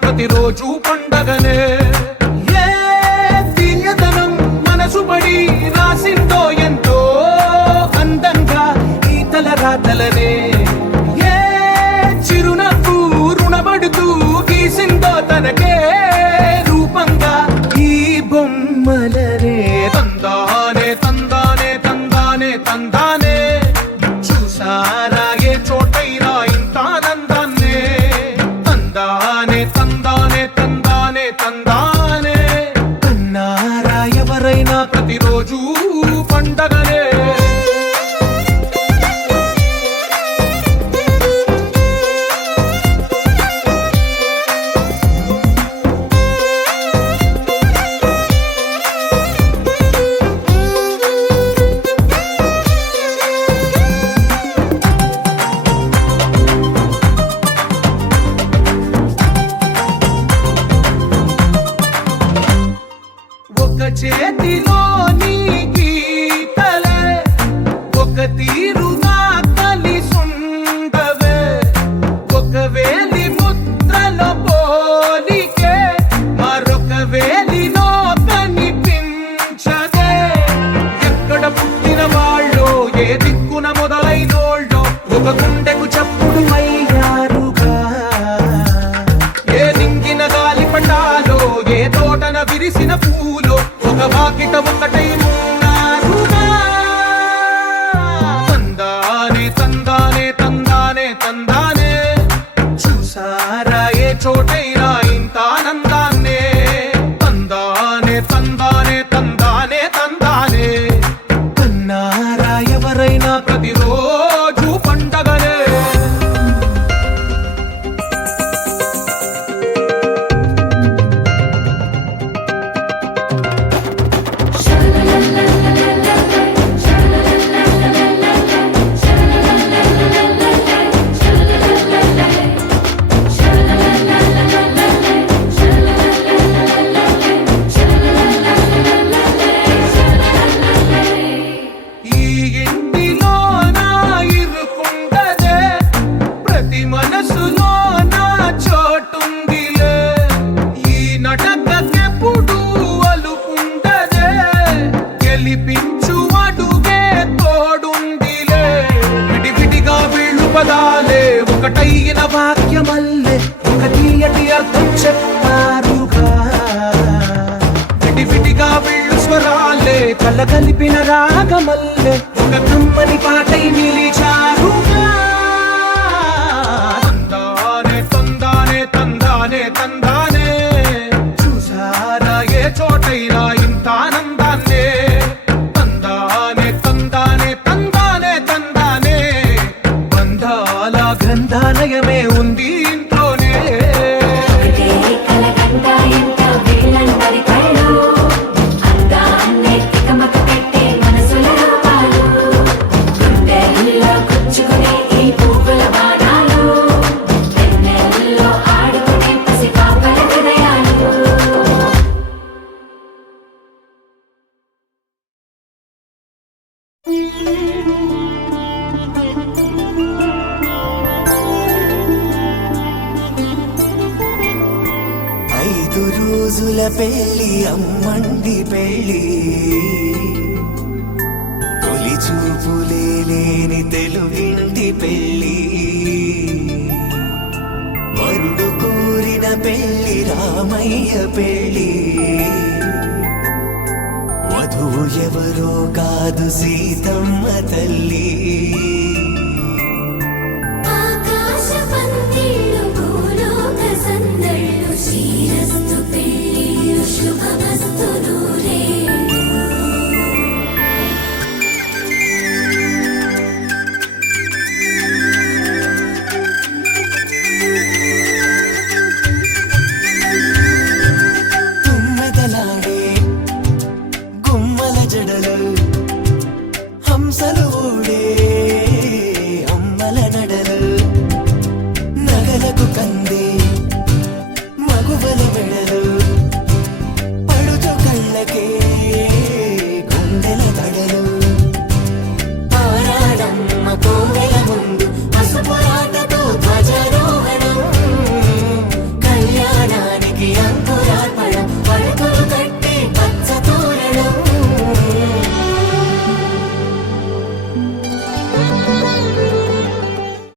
ప్రతిరోజు పండగనే. ఏ తీయదనం మనసు పడి రాసిందో ఎంతో అందంగా ఈ తలరాతలనే. ఏ చిరునవ్వు రుణపడుతూ గీసిందో తనకే రూపంగా ఈ బొమ్మలనే. తందానే తందానే తందానే తందానే చూసారా ఏ చోటైనా ఇంత ఆనందాన్నే. తందానే తందానే తందానే తందానే అన్నారా ఎవరైనా ప్రతిరోజు పండగనే. ఒక చేతిలో నీ గీతలే ఒక తీరుగా కలిసుండవే. ఒక వేలి ముద్రల పోలికే మరొక వేలిలో కనిపించదే. ఎక్కడ పుట్టిన వాళ్ళో ఏ దిక్కున మొదలైనోళ్ళో ఒక గుండెకు చప్పుడు అయ్యారుగా. ఏ నింగిన గాలి పటాలో ఏ తోటన విరిసిన పూలో ఒక వాకిట ఒకటై ఉన్నారుగా. తందానే తందానే తందానే తందానే చూసారా ఏ చోటైనా ఇంత ఆనందాన్నే. తందానే తందానే తందానే తందానే అన్నారా ఎవరైనా ప్రతిరోజు పండగనే. ఈ ఇంటిలో నా ఇరుకుండదే ప్రతి మనసులో నా చోటుందిలే. ఈ నటకెప్పుడు అలుపుండదే గెలిపించు అడుగే తోడుందిలే. విడివిడిగా వీళ్ళు పదాలే ఒకటైన వాక్యమల్లే ఒక తీయటి అర్థం చెప్పారుగా. విడివిడిగా వీళ్ళు స్వరాలే కలగలిపిన రాగమల్లే ఒక కమ్మని పాటై నిలిచారుగా. తందానే తందానే తందానే తందానే చూసారా ఏ చోటైనా ఇంత ఆనందాన్నే. తందానే తందానే తందానే తందానే బంధాల గ్రంథాలయమే ఉంది ఇంట్లోనే. ఐదు రోజుల పెళ్లి అమ్మండి పెళ్లి. తొలి చూపులే లేని తెలుగింటి పెళ్లి. వరుడు కోరిన పెళ్లి రామయ్య పెళ్లి. వధువు ఎవరో కాదు సీతమ్మ తల్లి. శ్రీరస్తు పెళ్ళిళ్ళు శుభమ